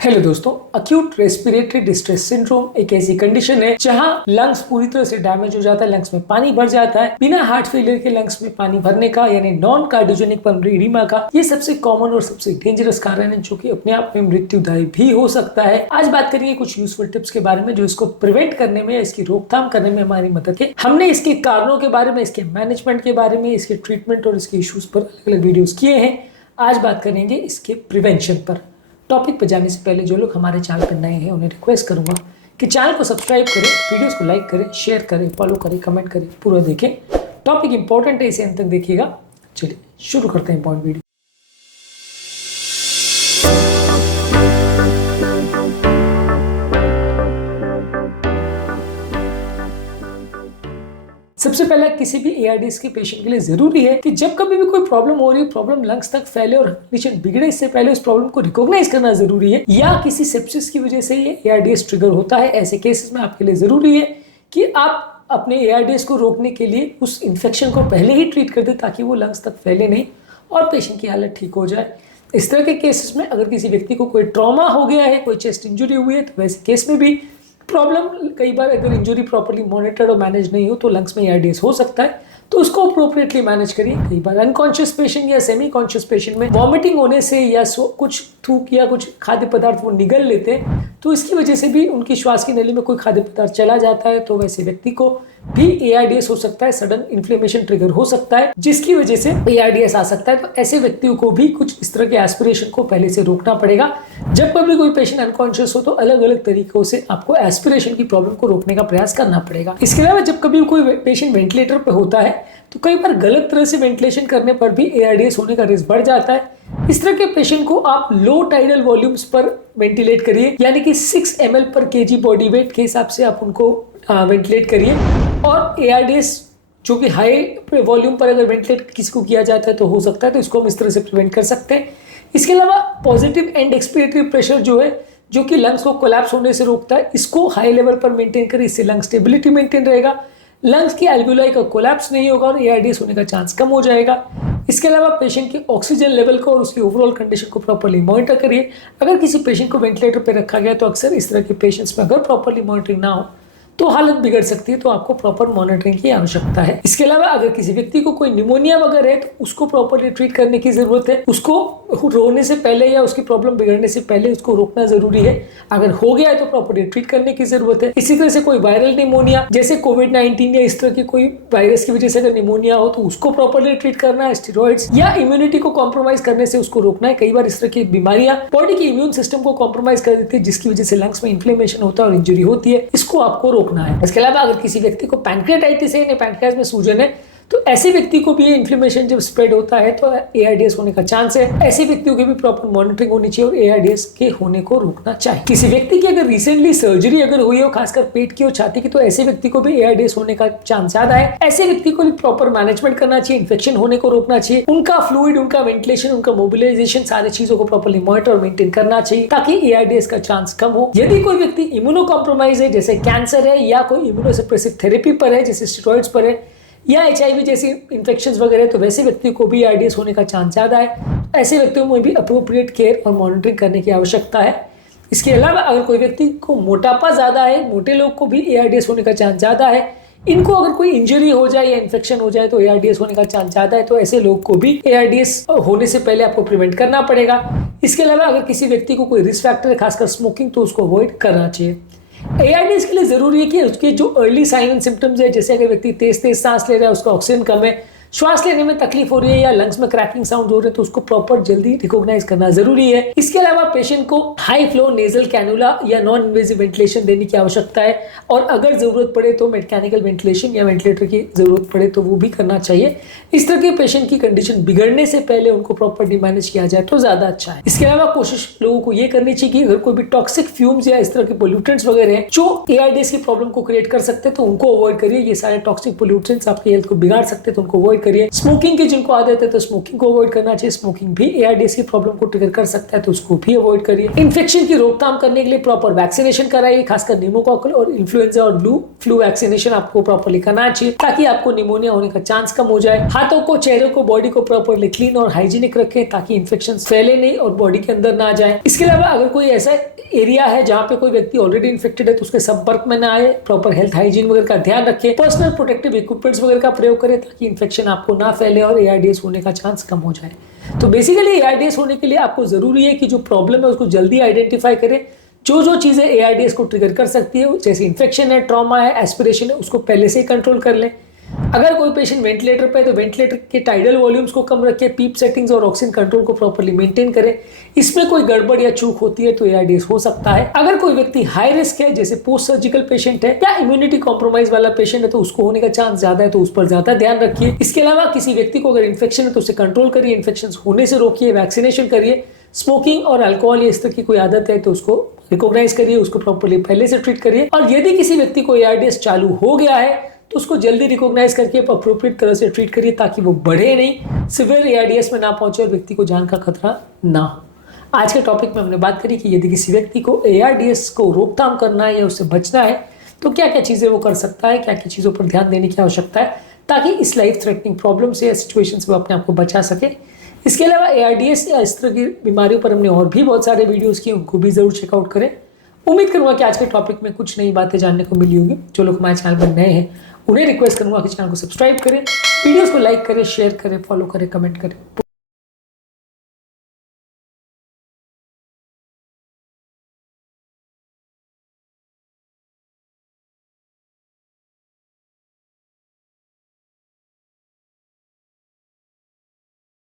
Hello दोस्तों, acute respiratory distress syndrome एक ऐसी कंडीशन है जहां लंग्स पूरी तरह से डैमेज हो जाता है, लंग्स में पानी भर जाता है। बिना हार्ट फेलियर के लंग्स में पानी भरने का यानी नॉन कार्डियोजेनिक पल्मोनरी एडिमा का ये सबसे कॉमन और सबसे डेंजरस कारण है जो कि अपने आप में मृत्युदायी भी हो सकता है। आज बात करेंगे कुछ यूजफुल टिप्स के बारे में जो इसको प्रिवेंट करने में, इसकी रोकथाम करने में हमारी मदद है। हमने इसके कारणों के बारे में, इसके मैनेजमेंट के बारे में, इसके ट्रीटमेंट और इसके इश्यूज पर अलग अलग वीडियोस किए हैं। आज बात करेंगे इसके प्रिवेंशन पर। टॉपिक पर जाने से पहले जो लोग हमारे चैनल पर नए हैं उन्हें रिक्वेस्ट करूंगा कि चैनल को सब्सक्राइब करें, वीडियोस को लाइक करें, शेयर करें, फॉलो करें, कमेंट करें, पूरा देखें। टॉपिक इंपॉर्टेंट है, इसे अंत तक देखिएगा। चलिए शुरू करते हैं इंपॉर्टेंट वीडियो। सबसे पहले किसी भी एआरडीएस के पेशेंट के लिए जरूरी है कि जब कभी भी कोई प्रॉब्लम हो रही है, प्रॉब्लम लंग्स तक फैले और कंडीशन बिगड़े, इससे पहले उस प्रॉब्लम को रिकॉग्नाइज करना जरूरी है। या किसी सेप्सिस की वजह से ये एआरडीएस ट्रिगर होता है, ऐसे केसेस में आपके लिए जरूरी है कि आप अपने एआरडीएस को रोकने के लिए उस इन्फेक्शन को पहले ही ट्रीट कर दे ताकि वो लंग्स तक फैले नहीं और पेशेंट की हालत ठीक हो जाए। इस तरह के केसेस में अगर किसी व्यक्ति को कोई ट्रॉमा हो गया है, कोई चेस्ट इंजरी हुई है, तो वैसे केस में भी प्रॉब्लम, कई बार अगर इंजरी प्रॉपर्ली मॉनिटर्ड और मैनेज नहीं हो तो लंग्स में एआरडीएस हो सकता है, तो उसको अप्रोप्रिएटली मैनेज करिए। कई बार अनकॉन्शियस पेशेंट या सेमी कॉन्शियस पेशेंट में वॉमिटिंग होने से या कुछ थूक या कुछ खाद्य पदार्थ वो निगल लेते हैं, तो इसकी वजह से भी उनकी श्वास की नली में कोई खाद्य पदार्थ चला जाता है, तो वैसे व्यक्ति को भी एआरडीएस हो सकता है। सडन इन्फ्लेमेशन ट्रिगर हो सकता है जिसकी वजह से एआरडीएस आ सकता है। तो ऐसे व्यक्तियों को भी कुछ इस तरह के एस्पिरेशन को पहले से रोकना पड़ेगा। जब कभी कोई पेशेंट अनकॉन्शियस हो तो अलग अलग तरीकों से आपको एस्पिरेशन की प्रॉब्लम को रोकने का प्रयास करना पड़ेगा। इसके अलावा जब कभी कोई पेशेंट वेंटिलेटर पे होता है तो कई बार गलत तरह से वेंटिलेशन करने पर भी एआरडीएस होने का रिस्क बढ़ जाता है। इस तरह के पेशेंट को आप लो टाइडल वॉल्यूम्स पर वेंटिलेट करिए, यानी कि 6 ml पर केजी बॉडी वेट के हिसाब से आप उनको वेंटिलेट करिए। और एआरडीएस जो कि हाई वॉल्यूम पर अगर वेंटिलेट किसी को किया जाता है तो हो सकता है, तो इसको हम इस तरह से प्रिवेंट कर सकते हैं। इसके अलावा पॉजिटिव एंड एक्सपिरेटरी प्रेशर जो है, जो कि लंग्स को कोलैप्स होने से रोकता है, इसको हाई लेवल पर मेंटेन करें। इससे लंग स्टेबिलिटी मेंटेन रहेगा, लंग्स की एल्वियोलाई का कोलैप्स नहीं होगा और एआरडीएस होने का चांस कम हो जाएगा। इसके अलावा पेशेंट के ऑक्सीजन लेवल को और उसकी ओवरऑल कंडीशन को प्रॉपर्ली मॉनिटर करिए। अगर किसी पेशेंट को वेंटिलेटर पर रखा गया तो अक्सर इस तरह के पेशेंट्स में अगर प्रॉपर्ली मॉनिटरिंग ना हो तो हालत बिगड़ सकती है, तो आपको प्रॉपर मॉनिटरिंग की आवश्यकता है। इसके अलावा अगर किसी व्यक्ति को कोई निमोनिया वगैरह है तो उसको प्रॉपर्ली ट्रीट करने की जरूरत है। उसको रोने से पहले या उसकी प्रॉब्लम बिगड़ने से पहले उसको रोकना जरूरी है। अगर हो गया है तो प्रॉपर्ली ट्रीट करने की जरूरत है। इसी तरह से कोई वायरल निमोनिया जैसे कोविड-19 या इस तरह की कोई वायरस की वजह से अगर निमोनिया हो तो उसको प्रॉपर्ली ट्रीट करना है। स्टेरॉइड्स या इम्यूनिटी को कॉम्प्रोमाइज करने से उसको रोकना है। कई बार इस तरह की बीमारियां बॉडी की इम्यून सिस्टम को कॉम्प्रोमाइज कर देती है जिसकी वजह से लंग्स में इन्फ्लेमेशन होता है और इंजरी होती है, इसको आपको रोकना है। इसके अलावा अगर किसी व्यक्ति को पैंक्रियाटाइटिस है, पैंक्रियाज में सूजन है, तो ऐसे व्यक्ति को भी ये इन्फ्लेमेशन जब स्प्रेड होता है तो एआरडीएस होने का चांस है। ऐसे व्यक्तियों की भी प्रॉपर मॉनिटरिंग होनी चाहिए और एआरडीएस के होने को रोकना चाहिए। किसी व्यक्ति की अगर रिसेंटली सर्जरी अगर हुई हो, खासकर पेट की और छाती की, तो ऐसे व्यक्ति को भी एआरडीएस होने का चांस ज्यादा है। ऐसे व्यक्ति को भी प्रॉपर मैनेजमेंट करना चाहिए, इन्फेक्शन होने को रोकना चाहिए, उनका फ्लूइड, उनका वेंटिलेशन, उनका मोबिलाइजेशन, सारी चीजों को प्रॉपर्ली मॉनिटर और मेंटेन करना चाहिए ताकि एआरडीएस का चांस कम हो। यदि कोई व्यक्ति इम्यूनो कॉम्प्रोमाइज है, जैसे कैंसर है या कोई इम्यूनोसप्रेसिव थेरेपी पर है जैसे स्टेरॉइड्स पर है या एचआईवी जैसी इन्फेक्शंस वगैरह, तो वैसे व्यक्ति को भी एआरडीएस होने का चांस ज्यादा है। ऐसे व्यक्तियों में भी अप्रोप्रिएट केयर और मॉनिटरिंग करने की आवश्यकता है। इसके अलावा अगर कोई व्यक्ति को मोटापा ज्यादा है, मोटे लोग को भी एआरडीएस होने का चांस ज्यादा है। इनको अगर कोई इंजरी हो जाए या इन्फेक्शन हो जाए तो एआरडीएस होने का चांस ज्यादा है, तो ऐसे लोग को भी एआरडीएस होने से पहले आपको प्रिवेंट करना पड़ेगा। इसके अलावा अगर किसी व्यक्ति को कोई रिस्क फैक्टर है, खासकर स्मोकिंग, तो उसको अवॉइड करना चाहिए। एआरडीएस के लिए जरूरी है कि उसके जो अर्ली साइन एंड सिम्टम्स है, जैसे अगर व्यक्ति तेज तेज सांस ले रहा है, उसका ऑक्सीजन कम है, श्वास लेने में तकलीफ हो रही है या लंग्स में क्रैकिंग साउंड हो रहे हैं, तो उसको प्रॉपर जल्दी रिकॉग्नाइज करना जरूरी है। इसके अलावा पेशेंट को हाई फ्लो नेजल कैनुला या नॉन इन्वेजिव वेंटिलेशन देने की आवश्यकता है और अगर जरूरत पड़े तो मैकेनिकल वेंटिलेशन या वेंटिलेटर की जरूरत पड़े तो वो भी करना चाहिए। इस तरह के पेशेंट की कंडीशन बिगड़ने से पहले उनको प्रॉपर्ली मैनेज किया जाए तो ज्यादा अच्छा है। इसके अलावा कोशिश लोगों को ये करनी चाहिए कि अगर कोई भी टॉक्सिक फ्यूम्स या इस तरह के पोल्यूटेंट्स वगैरह हैं जो एआरडीएस की प्रॉब्लम को क्रिएट कर सकते हैं तो उनको अवॉइड करिए। ये सारे टॉक्सिक पोल्यूटेंट्स आपकी हेल्थ को बिगाड़ सकते हैं, तो उनको अवॉइड अवॉइड करिए। स्मोकिंग की जिनको आदत है तो स्मोकिंग को अवॉइड करना चाहिए, स्मोकिंग भी ARDS की प्रॉब्लम को ट्रिगर कर सकता है तो उसको भी अवॉइड करिए। इन्फेक्शन की रोकथाम करने के लिए प्रॉपर वैक्सीनेशन कराइए, खासकर निमोकॉकल और इन्फ्लुएंजा और फ्लू वैक्सीनेशन आपको प्रॉपरली करना चाहिए ताकि आपको निमोनिया होने का चांस कम हो जाए। हाथों को, चेहरे को, बॉडी को प्रॉपरली क्लीन और हाइजीनिक रखें ताकि इन्फेक्शन फैले नहीं और बॉडी के अंदर ना जाए। इसके अलावा अगर कोई ऐसा एरिया है जहां पे कोई व्यक्ति ऑलरेडी इन्फेक्टेड है तो उसके संपर्क में ना आए, प्रॉपर हेल्थ हाइजीन वगैरह का ध्यान रखें, पर्सनल प्रोटेक्टिव इक्विपमेंट्स वगैरह का प्रयोग करें ताकि इन्फेक्शन आपको ना फैले और ARDS होने का चांस कम हो जाए। तो बेसिकली ARDS होने के लिए आपको जरूरी है कि जो प्रॉब्लम है उसको जल्दी आइडेंटिफाई करें। जो चीजें ARDS को ट्रिगर कर सकती है, जैसे इन्फेक्शन है, ट्रॉमा है, एस्पिरेशन है, उसको पहले से ही कंट्रोल कर लें। अगर कोई पेशेंट वेंटिलेटर पे है तो वेंटिलेटर के टाइडल वॉल्यूम्स को कम रखें, पीप सेटिंग्स और ऑक्सीजन कंट्रोल को प्रॉपर्ली मेंटेन करें। इसमें कोई गड़बड़ या चूक होती है तो ARDS हो सकता है। अगर कोई व्यक्ति हाई रिस्क है, जैसे पोस्ट सर्जिकल पेशेंट है या इम्यूनिटी कॉम्प्रोमाइज वाला पेशेंट है तो उसको होने का चांस ज्यादा है तो उस पर ज्यादा ध्यान रखिए। इसके अलावा किसी व्यक्ति को अगर इन्फेक्शन है तो उसे कंट्रोल करिए, इन्फेक्शन होने से रोकिए, वैक्सीनेशन करिए। स्मोकिंग और अल्कोहल या इस तरह की कोई आदत है तो उसको रिकॉग्नाइज करिए, उसको प्रॉपर्ली पहले से ट्रीट करिए। और यदि किसी व्यक्ति को ARDS चालू हो गया है तो उसको जल्दी रिकॉग्नाइज करके अप्रोप्रिएट तरह से ट्रीट करिए ताकि वो बढ़े नहीं, सिवियर ARDS में ना पहुंचे और व्यक्ति को जान का खतरा ना हो। आज के टॉपिक में हमने बात करी कि यदि किसी व्यक्ति को ARDS को रोकथाम करना है या उससे बचना है तो क्या क्या चीजें वो कर सकता है, क्या क्या चीजों पर ध्यान देने की आवश्यकता है ताकि इस लाइफ थ्रेटनिंग प्रॉब्लम से या सिचुएशन से वो अपने आप को बचा सके। इसके अलावा ARDS या इस तरह की बीमारियों पर हमने और भी बहुत सारे वीडियोस किए, उनको भी जरूर चेकआउट करें। उम्मीद करूंगा कि आज के टॉपिक में कुछ नई बातें जानने को मिली होगी। जो लोग हमारे चैनल पर नए हैं उन्हें रिक्वेस्ट करूंगा कि चैनल को सब्सक्राइब करें, वीडियोस को लाइक करें, शेयर करें, फॉलो करें, कमेंट करें।